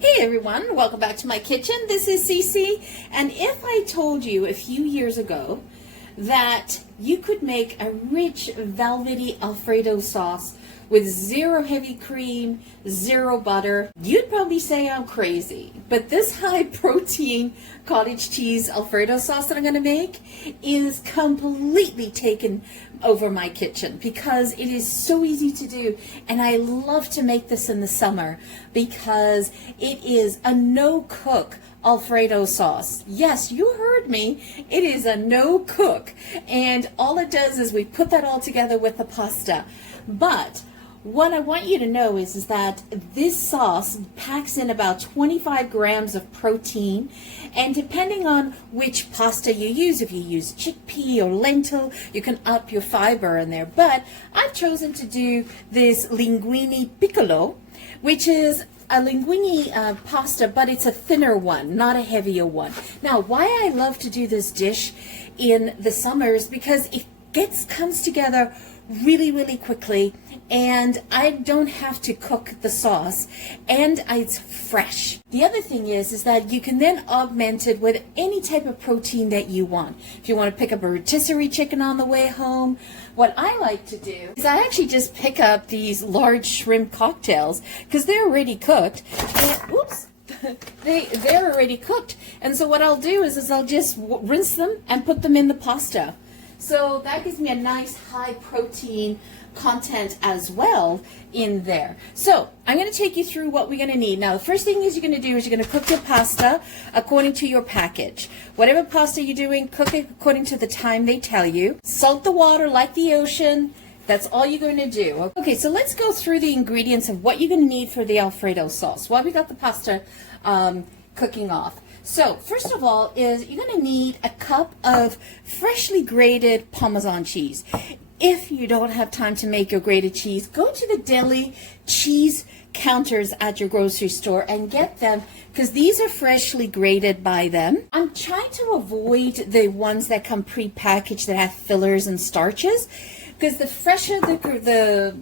Hey everyone, welcome back to my kitchen. This is Cece, and if I told you a few years ago that you could make a rich velvety Alfredo sauce with zero heavy cream, zero butter, you'd probably say I'm crazy. But this high protein cottage cheese Alfredo sauce that I'm going to make is completely taken over my kitchen because it is so easy to do, and I love to make this in the summer because it is a no-cook Alfredo sauce. Yes, you heard me. It is a no-cook, and all it does is we put that all together with the pasta. But what I want you to know is that this sauce packs in about 25 grams of protein, and depending on which pasta you use, if you use chickpea or lentil, you can up your fiber in there. But I've chosen to do this linguine piccolo, which is a linguine pasta, but it's a thinner one, not a heavier one. Now, why I love to do this dish in the summer is because it comes together really quickly, and I don't have to cook the sauce, and it's fresh. The other thing is that you can then augment it with any type of protein that you want. If you want to pick up a rotisserie chicken on the way home, what I like to do is I actually just pick up these large shrimp cocktails because they're already cooked. And, oops. They're already cooked, and so what I'll do is I'll just rinse them and put them in the pasta. So that gives me a nice high protein content as well in there. So I'm going to take you through what we're going to need. Now, the first thing you're going to do is you're going to cook your pasta according to your package. Whatever pasta you're doing, cook it according to the time they tell you. Salt the water like the ocean. That's all you're going to do. Okay, so let's go through the ingredients of what you're going to need for the Alfredo sauce while we got the pasta cooking off. So first of all is you're going to need a cup of freshly grated Parmesan cheese. If you don't have time to make your grated cheese, go to the deli cheese counters at your grocery store and get them, because these are freshly grated by them. I'm trying to avoid the ones that come pre-packaged that have fillers and starches, because the fresher the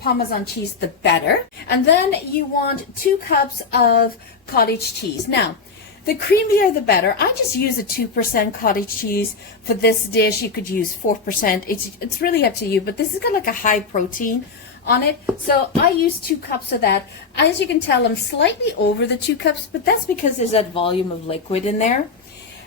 Parmesan cheese, the better. And then you want 2 cups of cottage cheese. Now, the creamier the better. I just use a 2% cottage cheese for this dish. You could use 4%. It's really up to you, but this has got like a high protein on it. So I use 2 cups of that. As you can tell, I'm slightly over the 2 cups, but that's because there's that volume of liquid in there.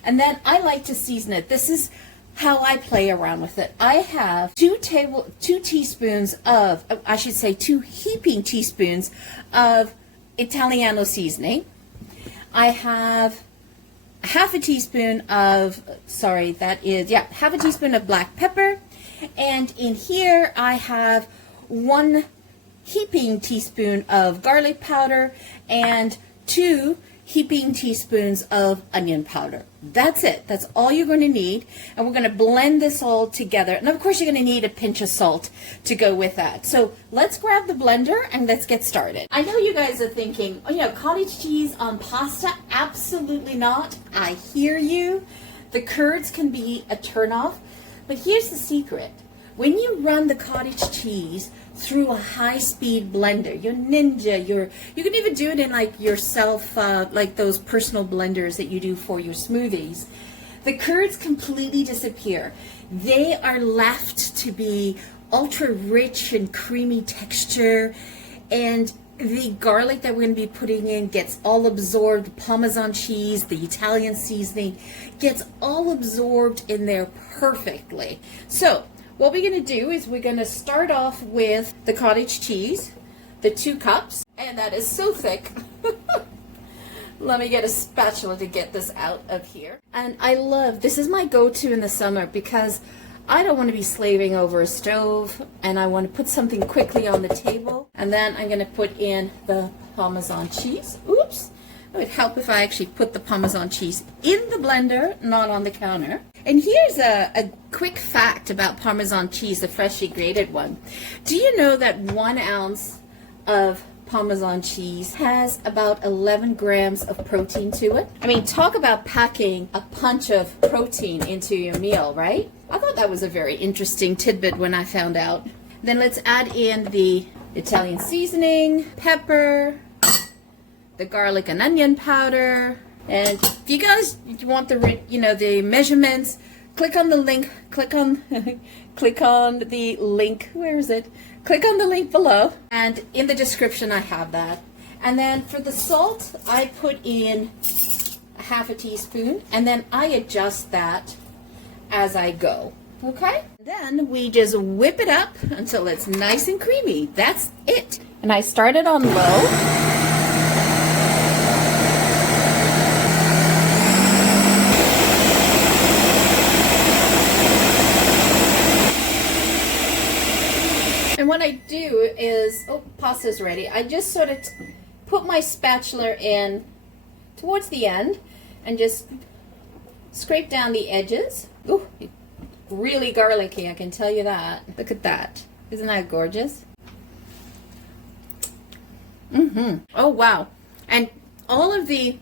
And then I like to season it. This is how I play around with it. I have 2 teaspoons of, I should say 2 heaping teaspoons of Italiano seasoning. I have half a teaspoon of, half a teaspoon of black pepper. And in here I have 1 heaping teaspoon of garlic powder and 2 heaping teaspoons of onion powder. That's it. That's all you're going to need. And we're going to blend this all together. And of course, you're going to need a pinch of salt to go with that. So let's grab the blender and let's get started. I know you guys are thinking, cottage cheese on pasta? Absolutely not. I hear you. The curds can be a turnoff. But here's the secret. When you run the cottage cheese through a high-speed blender, your Ninja, you can even do it in like yourself, like those personal blenders that you do for your smoothies, the curds completely disappear. They are left to be ultra rich and creamy texture, and the garlic that we're going to be putting in gets all absorbed. Parmesan cheese, the Italian seasoning gets all absorbed in there perfectly. So what we're going to do is we're going to start off with the cottage cheese, the 2 cups, and that is so thick. Let me get a spatula to get this out of here. And this is my go-to in the summer because I don't want to be slaving over a stove, and I want to put something quickly on the table. And then I'm going to put in the Parmesan cheese. Oops. It would help if I actually put the Parmesan cheese in the blender, not on the counter. And here's a quick fact about Parmesan cheese, the freshly grated one. Do you know that 1 ounce of Parmesan cheese has about 11 grams of protein to it? I mean, talk about packing a punch of protein into your meal, right? I thought that was a very interesting tidbit when I found out. Then let's add in the Italian seasoning, pepper, the garlic and onion powder. And if you guys want the measurements, click on the link, click on the link, where is it? Click on the link below, and in the description I have that. And then for the salt, I put in a half a teaspoon, and then I adjust that as I go, okay? Then we just whip it up until it's nice and creamy. That's it. And I started on low. And what I do is, oh, pasta's ready. I just sort of put my spatula in towards the end and just scrape down the edges. Ooh, really garlicky, I can tell you that. Look at that. Isn't that gorgeous? Oh, wow. And all of the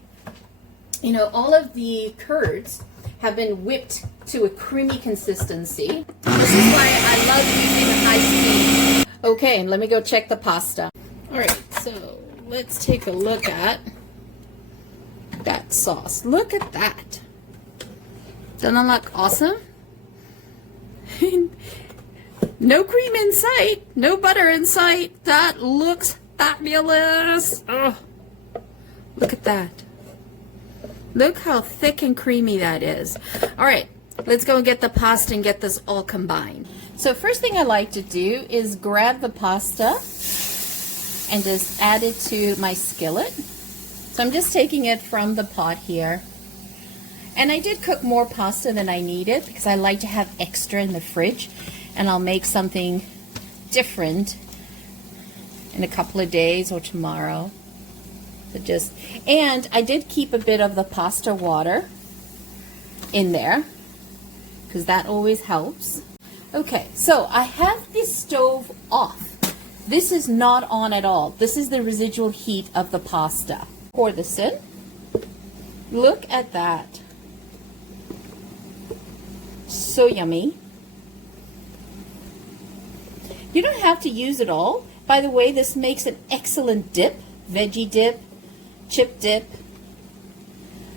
curds have been whipped to a creamy consistency. This is why I love using high speed. Okay, and let me go check the pasta. All right, so let's take a look at that sauce. Look at that. Doesn't that look awesome? No cream in sight, no butter in sight. That looks fabulous. Oh, look at that. Look how thick and creamy that is. All right, let's go and get the pasta and get this all combined. So first thing I like to do is grab the pasta and just add it to my skillet. So I'm just taking it from the pot here. And I did cook more pasta than I needed because I like to have extra in the fridge, and I'll make something different in a couple of days or tomorrow. And I did keep a bit of the pasta water in there because that always helps. Okay, so I have this stove off. This is not on at all. This is the residual heat of the pasta. Pour this in. Look at that. So yummy. You don't have to use it all. By the way, this makes an excellent dip, veggie dip, chip dip.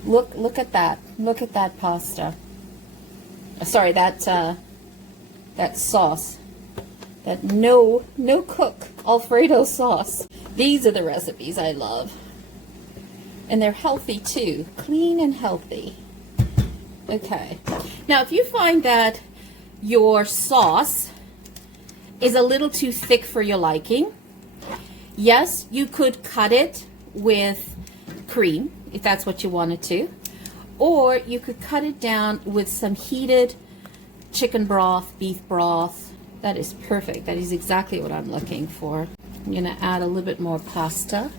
Look at that. Look at that pasta. Sorry, that sauce. That no cook Alfredo sauce. These are the recipes I love. And they're healthy too. Clean and healthy. Okay. Now, if you find that your sauce is a little too thick for your liking, yes, you could cut it with cream, if that's what you wanted to, or you could cut it down with some heated chicken broth, beef broth. That is perfect. That is exactly what I'm looking for. I'm going to add a little bit more pasta.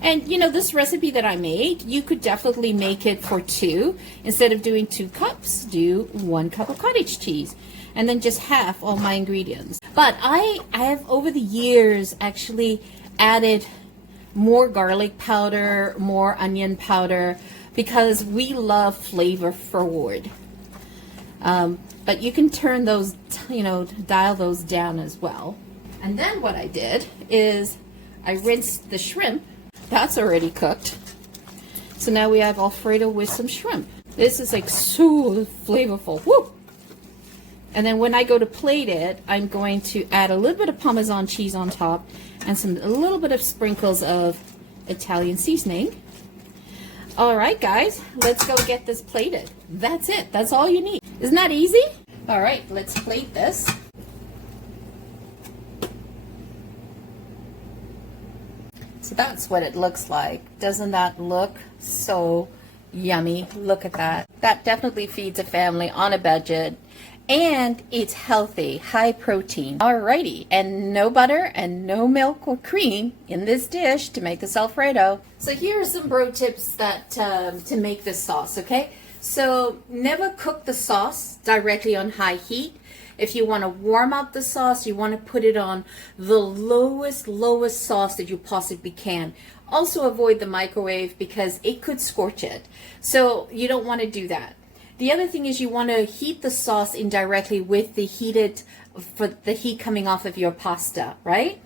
And you know, this recipe that I made, you could definitely make it for two. Instead of doing 2 cups, do 1 cup of cottage cheese. And then just half all my ingredients. But I have over the years actually added more garlic powder, more onion powder, because we love flavor forward. But you can turn those, dial those down as well. And then what I did is I rinsed the shrimp. That's already cooked. So now we have Alfredo with some shrimp. This is like so flavorful. Woo! And then when I go to plate it, I'm going to add a little bit of Parmesan cheese on top and a little bit of sprinkles of Italian seasoning. All right, guys, let's go get this plated. That's it. That's all you need. Isn't that easy? All right, let's plate this. So that's what it looks like. Doesn't that look so yummy? Look at that. That definitely feeds a family on a budget. And it's healthy, high protein. Alrighty, and no butter and no milk or cream in this dish to make this Alfredo. So here are some pro tips that to make this sauce, okay? So never cook the sauce directly on high heat. If you want to warm up the sauce, you want to put it on the lowest sauce that you possibly can. Also avoid the microwave because it could scorch it. So you don't want to do that. The other thing is you want to heat the sauce indirectly with the heat coming off of your pasta, right?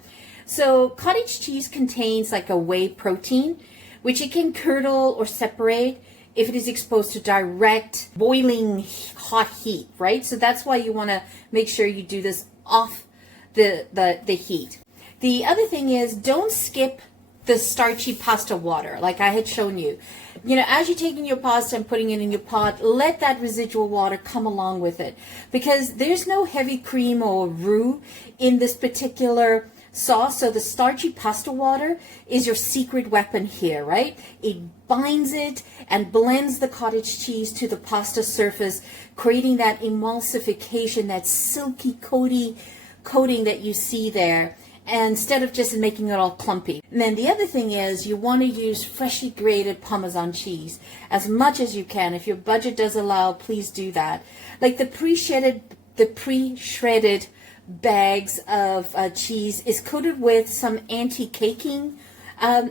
So cottage cheese contains like a whey protein, which it can curdle or separate if it is exposed to direct boiling hot heat, right? So that's why you want to make sure you do this off the heat. The other thing is, don't skip the starchy pasta water like I had shown you. You know, as you're taking your pasta and putting it in your pot, let that residual water come along with it, because there's no heavy cream or roux in this particular sauce. So the starchy pasta water is your secret weapon here, right? It binds it and blends the cottage cheese to the pasta surface, creating that emulsification, that silky coating that you see there, instead of just making it all clumpy. And then the other thing is, you want to use freshly grated Parmesan cheese as much as you can. If your budget does allow, please do that. Like the pre-shredded bags of cheese is coated with some anti-caking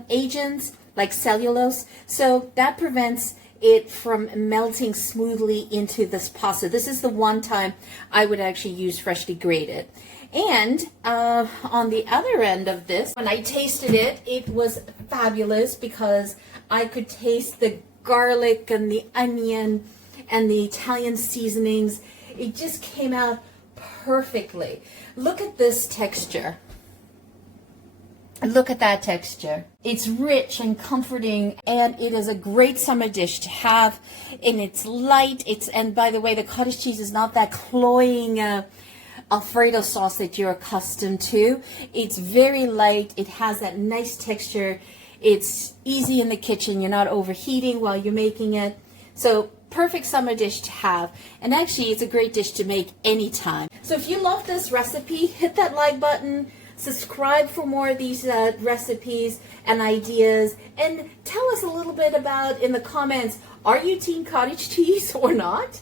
agents like cellulose, so that prevents it from melting smoothly into this pasta. This is the one time I would actually use freshly grated. And on the other end of this, when I tasted it, it was fabulous, because I could taste the garlic and the onion and the Italian seasonings. It just came out perfectly. Look at this texture. Look at that texture. It's rich and comforting, and it is a great summer dish to have. And it's light. And by the way, the cottage cheese is not that cloying Alfredo sauce that you're accustomed to. It's very light. It has that nice texture. It's easy in the kitchen. You're not overheating while you're making it. So perfect summer dish to have. And actually, it's a great dish to make anytime. So if you love this recipe, hit that like button, subscribe for more of these recipes and ideas, and tell us a little bit about in the comments, are you team cottage cheese or not?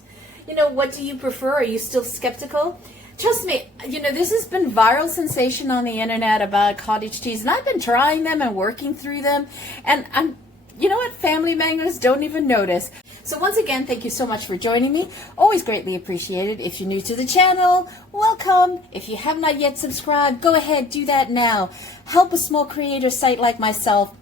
You know, what do you prefer? Are you still skeptical? Trust me, you know, this has been viral sensation on the internet about cottage cheese, and I've been trying them and working through them, and you know what, family members don't even notice. So once again, thank you so much for joining me. Always greatly appreciated. If you're new to the channel, welcome. If you have not yet subscribed, go ahead, do that now. Help a small creator site like myself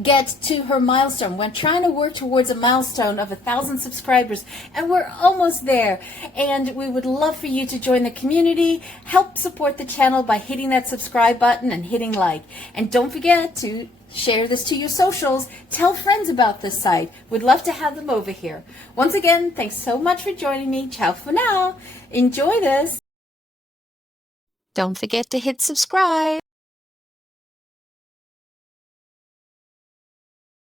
get to her milestone. We're trying to work towards a milestone of 1,000 subscribers, and we're almost there. And we would love for you to join the community. Help support the channel by hitting that subscribe button and hitting like. And don't forget to share this to your socials. Tell friends about this site. We'd love to have them over here. Once again, thanks so much for joining me. Ciao for now. Enjoy this. Don't forget to hit subscribe.